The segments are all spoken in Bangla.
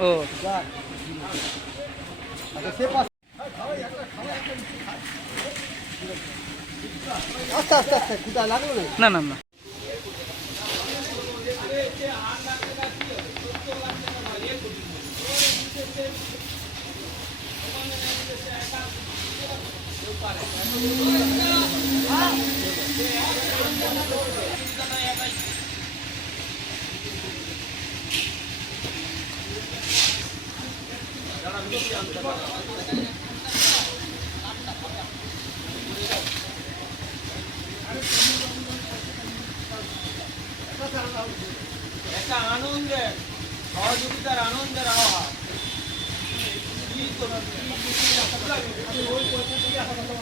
ও আস্তে আস্তে আস্তে কুটা লাগল না না না। একটা আনন্দের সহযোগিতার আনন্দের আবহাওয়া なるほど。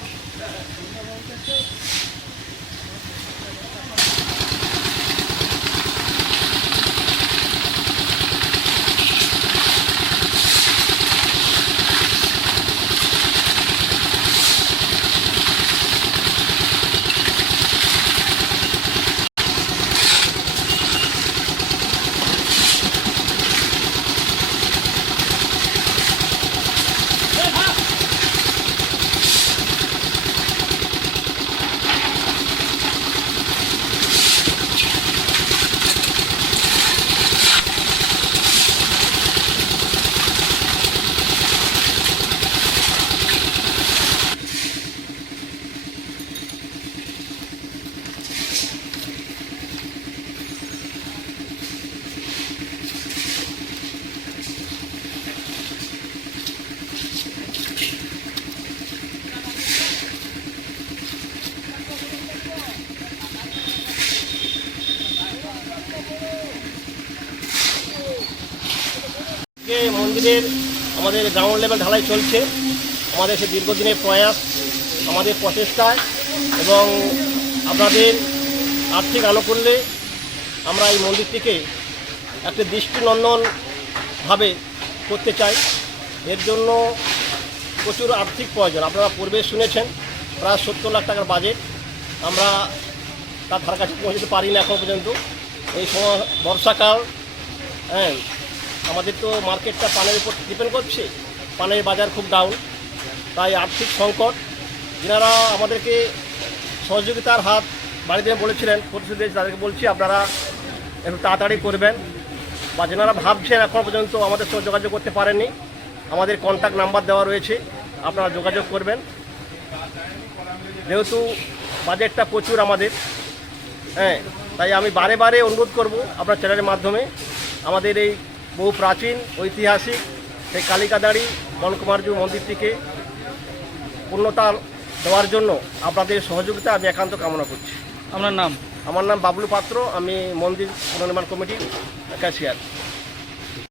আজকে মন্দিরের আমাদের গ্রাউন্ড লেভেল ঢালাই চলছে। আমাদের সে দীর্ঘদিনের প্রয়াস, আমাদের প্রচেষ্টায় এবং আপনাদের আর্থিক আনুকূল্যে আমরা এই মন্দিরটিকে একটা দৃষ্টিনন্দনভাবে করতে চাই। এর জন্য প্রচুর আর্থিক প্রয়োজন। আপনারা পূর্বে শুনেছেন, প্রায় সত্তর লাখ টাকার বাজেট আমরা তার ধার কাছে পৌঁছতে পারি না এখনও পর্যন্ত। এই সময় বর্ষাকাল হ্যাঁ আমাদের তো মার্কেটটা পানের উপর ডিপেন্ড করছে। পানের বাজার খুব ডাউন তাই আর্থিক সংকট। যেনারা আমাদেরকে সহযোগিতার হাত বাড়িতে বলেছিলেন, প্রতিশ্রুতি তাদেরকে বলছি আপনারা একটু তাড়াতাড়ি করবেন। বা যেনারা ভাবছেন এখনও পর্যন্ত আমাদের সঙ্গে যোগাযোগ করতে পারেননি, আমাদের কন্ট্যাক্ট নাম্বার দেওয়া রয়েছে, আপনারা যোগাযোগ করবেন। যেহেতু বাজেটটা প্রচুর আমাদের হ্যাঁ তাই আমি বারে বারে অনুরোধ করব আপনার চ্যানেলের মাধ্যমে। আমাদের এই বহু প্রাচীন ঐতিহাসিক সেই কালিকাদাড়ি বনকুমারজু মন্দিরটিকে পূর্ণতা দেওয়ার জন্য আপনাদের সহযোগিতা আমি একান্ত কামনা করছি। আপনার নাম? আমার নাম বাবলু পাত্র আমি মন্দির পুনর্নির্মাণ কমিটির ক্যাশিয়ার